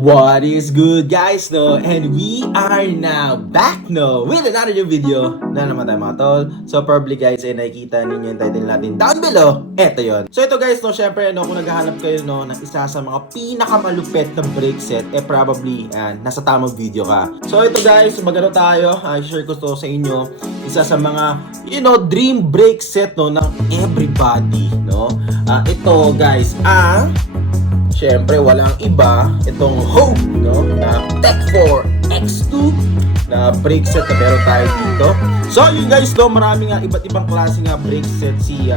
What is good guys no? And we are now back no with another new video na naman tayo mga tol. So probably guys nakikita ninyo yung title natin down below. Eto yon. So ito guys no, syempre no, kung naghahanap kayo no ng isa sa mga pinakamalupit na brake set, probably nasa tamang video ka. So ito guys, magano tayo, share ko to sa inyo. Isa sa mga dream brake set no ng everybody no. Ito guys syempre, walang iba itong Hope, no? Na Tech 4 X2 na brake set na meron tayo dito. So, yun guys, no? Marami nga iba't ibang klase nga brake set si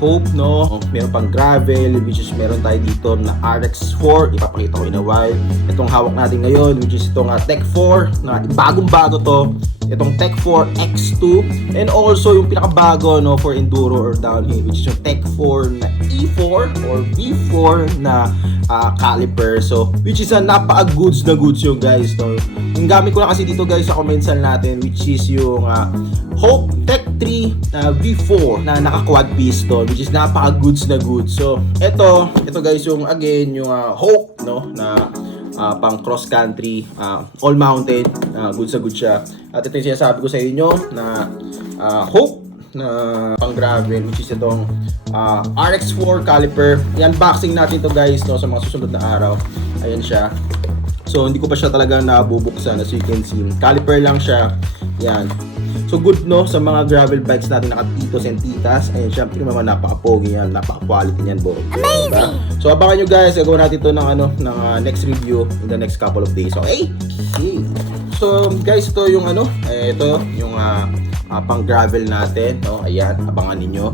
Hope, no? Meron pang gravel, which is meron tayo dito na RX4. Ipapakita ko in a while. Itong hawak natin ngayon, which is itong Tech 4 na bagong-bago to. Itong Tech 4 X2 and also yung pinakabago no for enduro or downhill, which is yung Tech 4 na E4 or V4 na caliper. So which is napaka-goods na goods yung guys no. Yung gamit ko na kasi dito guys sa commensal natin, which is yung Hope Tech 3 V4 na naka-quad piston, which is napaka-goods na goods. So ito guys yung again yung Hope no na pang cross country, all mounted, good sa good siya. At ito yung sinasabi ko sa inyo na Hope na pang gravel, which is itong RX4 caliper. I-unboxing natin to guys no sa mga susunod na araw. Ayan siya. So hindi ko pa siya talaga nabubuksan, as you can see. Caliper lang siya. Yan. So good no sa mga gravel bikes natin naka titos and titas. Ayun siya, naman napaka-pogi yan, napaka-quality niyan, bro. Amazing. Diba? So abangan nyo guys, gagawin natin ito ng next review in the next couple of days. Okay? So guys, ito yung ito yung pang gravel natin, no. Ayan, abangan niyo.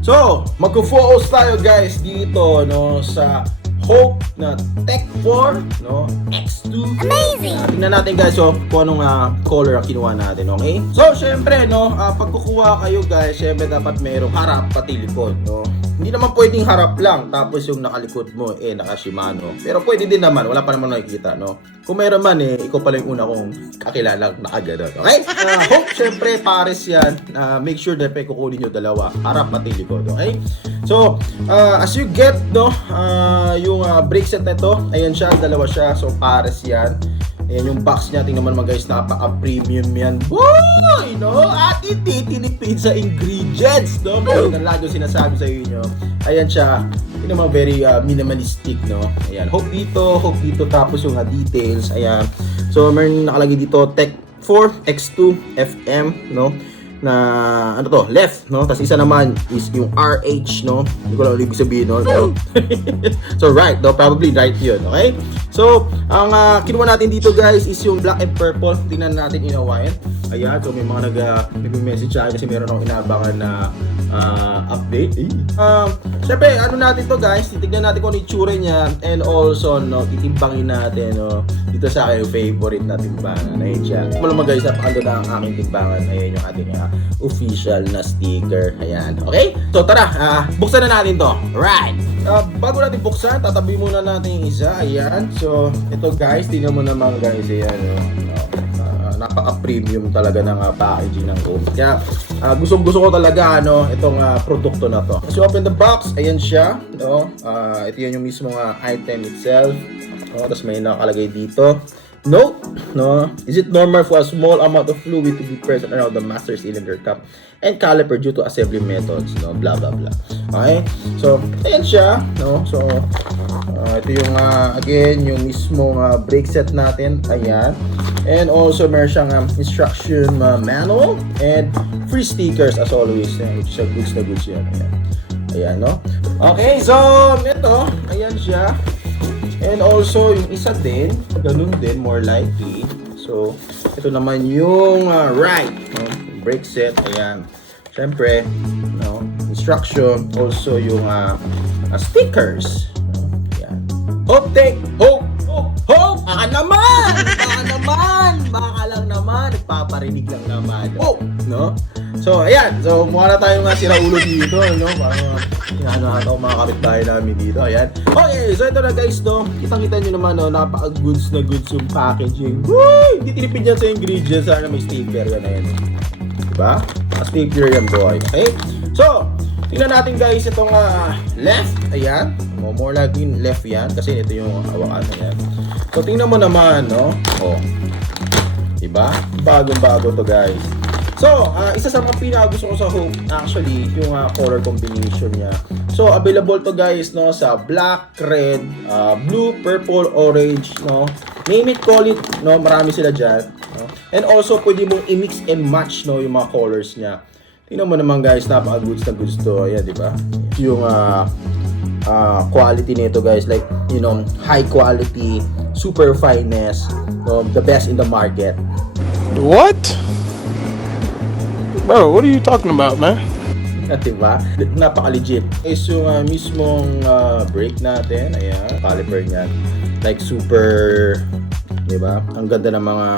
So, magfo-focus tayo guys dito no sa Hope na Tech 4 no X2. Amazing. Tingnan natin guys kung anong color ang kinuha natin, okay? So syempre no, pag kukuha kayo guys, syempre dapat mayroong harap pati likod no. Hindi naman pwedeng harap lang tapos yung nakalikod mo naka Shimano. Pero pwede din naman, wala pa naman nakikita no. Kung meron man ikaw pala yung una kong kakilalang nakagano'n, okay? Hope syempre pares yan. Make sure na kukunin nyo dalawa, harap pati likod, okay? So as you get no yung brake set na ito, ayan siya, dalawa siya, so pares yan. Ayan yung box niya, tingnan naman guys, napaka-premium yan. Boy, no? At hindi tinipid sa ingredients, no? Kaya na lagi sinasabi sa inyo. Ayan siya, tingnan naman very minimalistic, no? Ayan, hope dito, tapos yung details, ayan. So, meron nakalagay dito, Tech 4 X2 FM, no? Na left no, tapos isa naman is yung RH no, hindi ko lang ibig sabihin no, pero so right no, probably right yun, okay? So ang kinuha natin dito guys is yung black and purple. Tingnan natin in a while. Ayan, so may mga nag-message sa akin kasi meron akong inaabangan na update. Syempre natin to guys, titignan natin kung ano itsura niya, and also no, titimbangin natin no, dito sa akin yung favorite na timbangan. Ayan siya. Malama guys, napakaganda ang aking timbangan. Ayan yung ating official na sticker. Ayan. Okay? So tara, buksan na natin to. Right. Bago natin buksan, tatabi muna natin yung isa. Ayan. So ito guys, tingnan mo naman guys. Ayan. Napaka-premium talaga ng packaging ng Hope. Kaya gusto ko talaga itong produkto na to. So open the box, ayan siya, no. Ito yan yung mismong item itself. No, tapos may nakalagay dito. Note, no, is it normal for a small amount of fluid to be present around the master cylinder cap and caliper due to assembly methods, no, blah blah blah. Okay? So, ayan siya, no. So, ito yung again yung mismong brake set natin, ayan. And also meron siyang instruction manual and free stickers as always, which is goods na goods yan. Ayan, no. Okay, so ito, ayan siya. And also yung isa din, ganun din more likely. So ito naman yung right, no, brake set, ayan. Syempre, no, instruction, also yung stickers. Ayan. Hope Tech, Hope. Baka lang naman, nagpaparinig lang naman. No? So, ayan. So, mukha na tayong sira ulo dito, no? Parang hinahanap ako mga kapitbahay namin dito. Ayan. Okay, so ito na guys, no? Kitang-kita nyo naman, no? Napaka-goods na goods yung packaging. Woo! Hindi tinipid yan sa ingredients. Sana may sticker yan. Ayan. Diba? Sticker yan, boy. Okay? So, tingnan natin guys itong left. Ayan. More likely left yan. Kasi ito yung hawakan. Ayan. So, tingnan mo naman, no? Oh. Diba? Bagong-bago to, guys. So, isa sa mga pinakagusto ko sa Hope, actually, yung color combination niya. So, available to, guys, no? Sa black, red, blue, purple, orange, no? Name it, call it, no? Marami sila dyan. No? And also, pwede mong i-mix and match, no? Yung mga colors niya. Tingnan mo naman, guys, napaka-goods na goods to. Ayan, diba? Yung, quality nito, guys, like, you know, high quality, super fineness, the best in the market. What? Bro, what are you talking about, man? Diba? Napaka-legit. Is yung mismong brake natin, ayan, caliper niyan, like super, diba? Ang ganda ng mga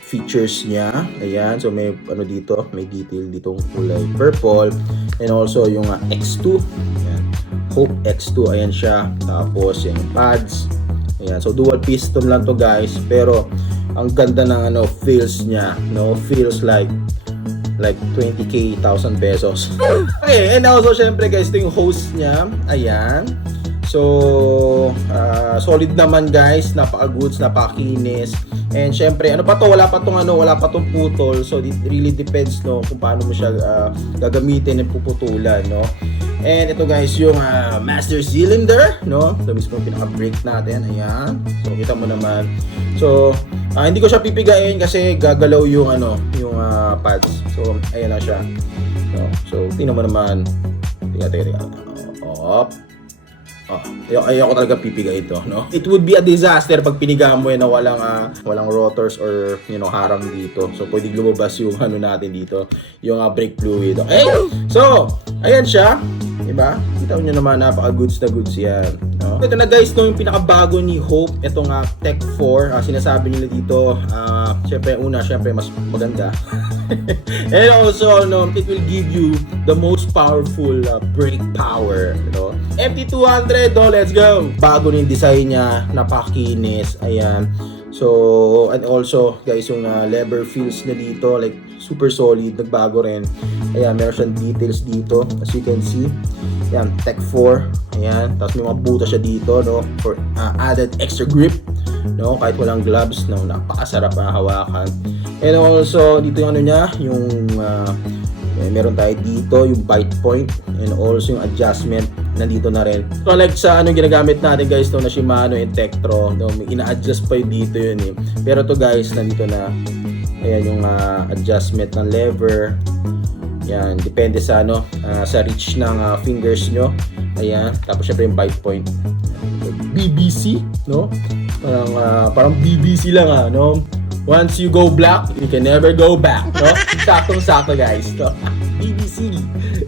features niya, ayan. So may ano dito, may detail ditong kulay purple, and also yung X2, ayan. Hope X2, ayan siya. Tapos yung pads, ayan. So dual piston lang to, guys, pero ang ganda ng feels niya, no? Feels like 20k, 1,000 pesos. Okay, and also syempre, guys, ito yung hose niya, ayan. So solid naman, guys, napaka-goods, napaka-kinis. And syempre, ano pa to, wala pa tong putol. So it really depends, no, kung paano mo siya gagamitin and puputulan, no. And ito, guys, yung master cylinder, no. Ito mismo yung pinaka-brake natin, ayan. So kita mo naman. So hindi ko siya pipigain kasi gagalaw yung yung pads. So ayan na siya. So tingnan mo naman. Tingnan. Op. Ayoko talaga pipigay ito, no? It would be a disaster pag piniga mo na walang rotors or, you know, harang dito. So pwedeng lumabas yung natin dito, yung brake fluid. Okay? So, ayan siya. Diba? Kita nyo naman, napaka-goods na goods yan. No? Ito na, guys, no, yung pinakabago ni Hope. Itong Tech 4. Sinasabi nila dito, syempre, mas maganda. And also, no, it will give you the most powerful brake power. You know? MT200, let's go! Bago na yung design niya, napakinis. Ayan. So, and also, guys, yung lever feels na dito, like, super solid, nagbago rin. Ayan, meron siyang details dito, as you can see. Ayan, Tech 4. Ayan, tapos may mga butas siya dito, no, for added extra grip, no, kahit walang gloves, no, napakasarap hawakan. And also, dito yung niya, yung meron tayo dito, yung bite point, and also yung adjustment, nandito na rin. So, like sa ginagamit natin, guys, no, na Shimano and Tektro, no, may ina-adjust pa dito yun, eh. Pero to, guys, nandito na. Ayan yung adjustment ng lever. Yan, depende sa sa reach ng fingers nyo. Ayan, tapos syempre yung bite point. BBC, no? Parang BBC lang, no? Once you go black, you can never go back, no? Saktong-sakto, guys. No? BBC.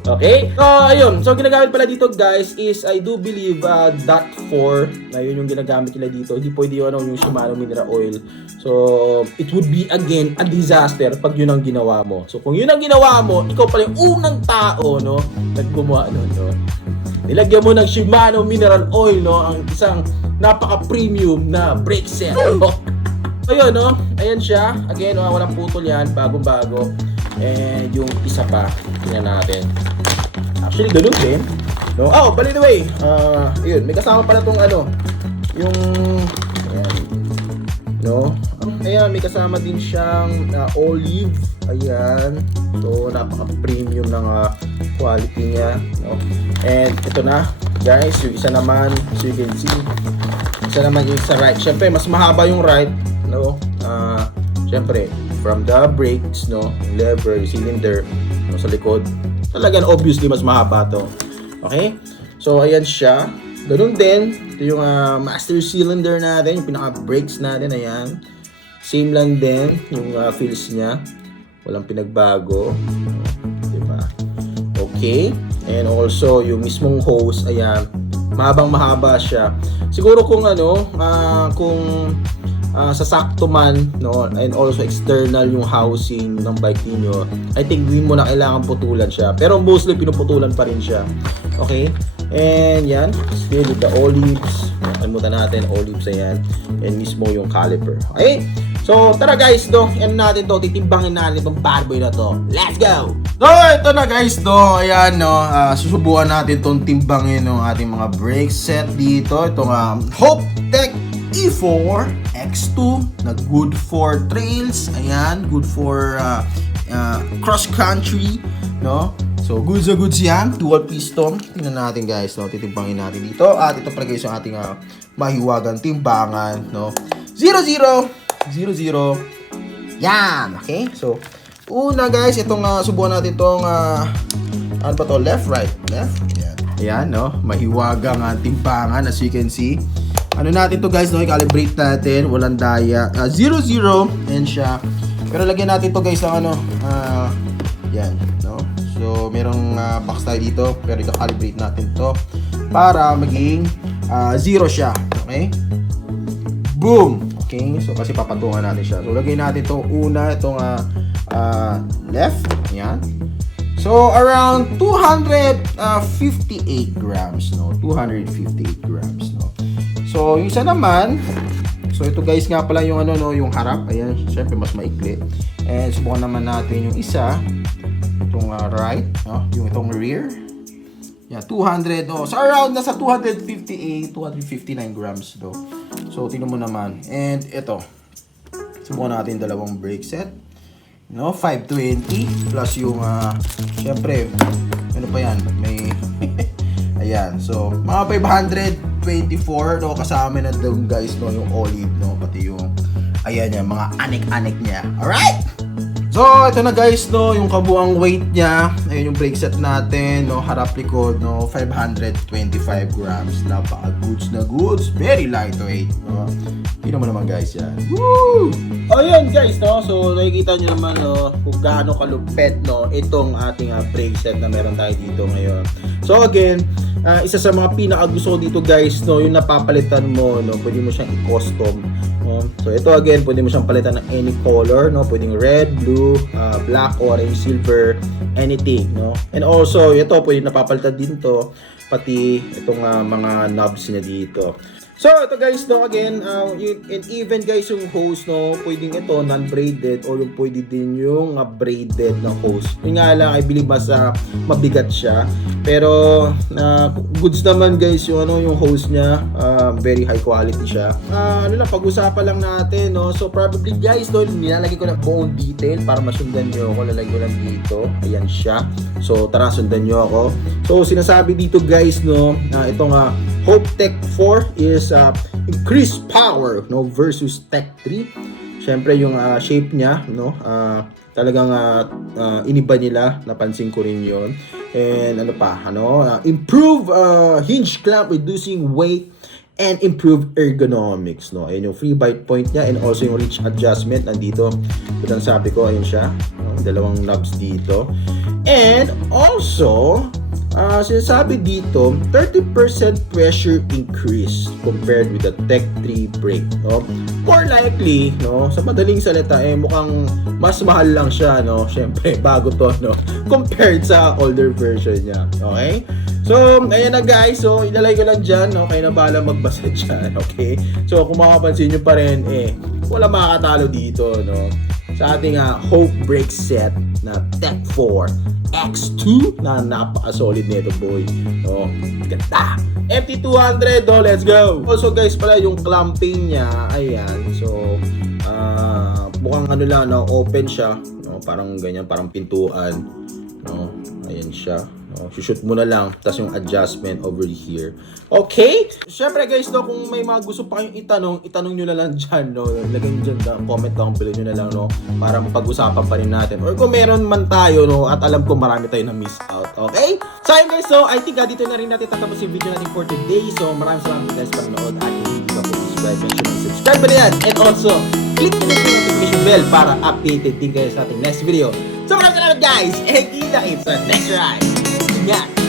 Okay? So, ayun. So, ginagamit pala dito, guys, is I do believe DOT 4 na yun yung ginagamit nila dito. Hindi pwede yung Shimano mineral oil. So, it would be, again, a disaster pag yun ang ginawa mo. So, kung yun ang ginawa mo, ikaw pala yung unang tao, no? Naggumawa nun, no? Nilagyan mo ng Shimano mineral oil, no? Ang isang napaka-premium na brake set, no? So, yun, no? Ayan siya. Again, no? Walang putol yan. Bagong-bago. And yung isa pa, tingnan natin. Actually, ganun din. No? Oh, by the way, yun, may kasama pala tong yung, ayan, no? Ayan, may kasama din siyang olive. Ayan. So, napaka-premium ng quality niya, no? And ito na, guys, yung isa naman, so you can see, isa naman yung sa right. Syempre, mas mahaba yung right, no? Syempre, from the brakes, no, yung lever, yung cylinder, no, sa likod, talagang obviously mas mahaba to. Okay? So, ayan siya. Ganun din, ito yung master cylinder natin, yung pinaka-brakes natin, ayan. Same lang din yung feels niya. Walang pinagbago. Diba? Okay? And also, yung mismong hose, ayan, mahabang-mahaba siya. Siguro kung kung sa sakto man, no, and also external yung housing ng bike niyo, I think hindi mo na kailangan putulan siya. Pero mostly pinuputulan pa rin siya. Okay? And yan, still with the olives. Kalimutan natin, olives, ayan. And mismo yung caliper. Okay? So, tara, guys, end natin to. Titimbangin natin itong bad boy na to. Let's go! So, ito na, guys, ayan, no, susubukan natin itong timbangin ng ating mga brake set dito. Itong Hope Tech E4 X2 na good for trails, ayan, good for cross country, no? So goods na goods yan, dual piston. Tingnan natin guys, no? Titimbangin natin dito at ito pala guys yung ating mahiwagang timbangan, no? 0 0 0 0. Yan, okay? So una guys, itong subukan natin itong ano ba to? Left, right, left. Ayan, no? Mahiwagang timbangan as you can see. Ano natin to guys, no? I-calibrate natin. Walang daya. 0, 0. Ayan siya. Pero lagyan natin to guys ng ano. Yan, no? So, merong box tayo dito. Pero i-calibrate natin to para maging 0 siya. Okay? Boom! Okay? So, kasi papatungan natin siya. So, lagyan natin to una. Itong left. Ayan. So, around 258 grams, no? 258 grams, no? So, yung isa naman, so ito guys nga pala yung ano, no? Yung harap, ayan, syempre mas maikli. And subukan naman natin yung isa, itong right, no? Yung itong rear. Yeah, 200, oh. So, around nasa 258, 259 grams, no? So, tingnan mo naman. And ito, subukan natin dalawang brake set. No, 520 plus yung syempre ano pa yan, may ayan, so mga 524 no, kasama na doon guys, no, yung olive, no, pati yung ayan yan, mga anik-anik niya. Alright, so ito na guys, no, yung kabuang weight niya. Ayun yung brake set natin, no, harap likod, no, 525 grams. Napaka goods na goods, very lightweight, no. Tingnan mo naman guys yan. Woo! Oh, yun guys, no? So, nakikita nyo naman, no, kung gaano kalupet, no, itong ating brake set na meron tayo dito ngayon. So, again, isa sa mga pinakagusto ko dito guys, no, yung napapalitan mo, no, pwede mo siyang i-custom, no? So, ito again, pwede mo siyang palitan ng any color, no, pwedeng red, blue, black, orange, silver, anything, no? And also, ito, pwede napapalitan din to, pati itong mga knobs niya dito. So, ito guys, no, again, and even guys, yung hose, no, pwedeng ito, non-braided, or yung pwede din yung braided na hose. Yung nga lang, I believe mas mabigat siya. Pero, goods naman guys, yung, ano, yung hose niya, very high quality siya. Ano lang, pag-usapan lang natin, no, so probably guys, no, nilalagay ko na buong detail para masundan nyo ako. Lalagay ko lang dito, ayan siya. So, tara, sundan nyo ako. So, sinasabi dito guys, no, itong Hope Tech 4 is increased power, no, versus Tech 3. Syempre yung shape niya, no, talagang iniba nila, napansin ko rin yon. And ano pa, ano, improve hinge clamp, reducing weight and improve ergonomics, no. Ayun yung free bite point niya, and also yung reach adjustment nandito. Ito ang sabi ko, ayun siya, dalawang knobs dito. And also sinasabi dito, 30% pressure increase compared with the Tech 3 brake, no? More likely, no, sa madaling salita, mukhang mas mahal lang siya, no? Syempre, bago to, no? Compared sa older version niya, okay? So, ayan na guys. So, ilalay ko lang dyan, no? Kayo na bahala magbasa dyan, okay? So, kung makapansin nyo pa rin, wala makakatalo dito, no? Sa ating Hope brake set na Tech 4 X2 na napaka-solid nito, boy. No, ganda. MT200, oh, let's go. Also guys, pala yung clamping niya, ayan. So, mukhang ano lang, no, open siya, no, parang ganyan, parang pintuan, no. Ayan siya. No, shoot mo na lang, tas yung adjustment over here. Okay? Syempre guys, no, kung may mga gusto pa kayong itanong nyo na lang dyan, no. Lagay nyo dyan, comment down below nyo na lang, no, para mapag-usapan pa rin natin. Or kung meron man tayo, no, at alam ko marami tayo na miss out. Okay? So ayun guys, so I think dito na rin natin tatapos yung video natin for today. So maraming salamat guys para nanood, at hindi ka po subscribe, make sure subscribe pa rin yan. And also, click nyo yung notification bell para updated din kayo sa ating next video. So maraming salamat guys, and kita-kits sa next ride. Ingat!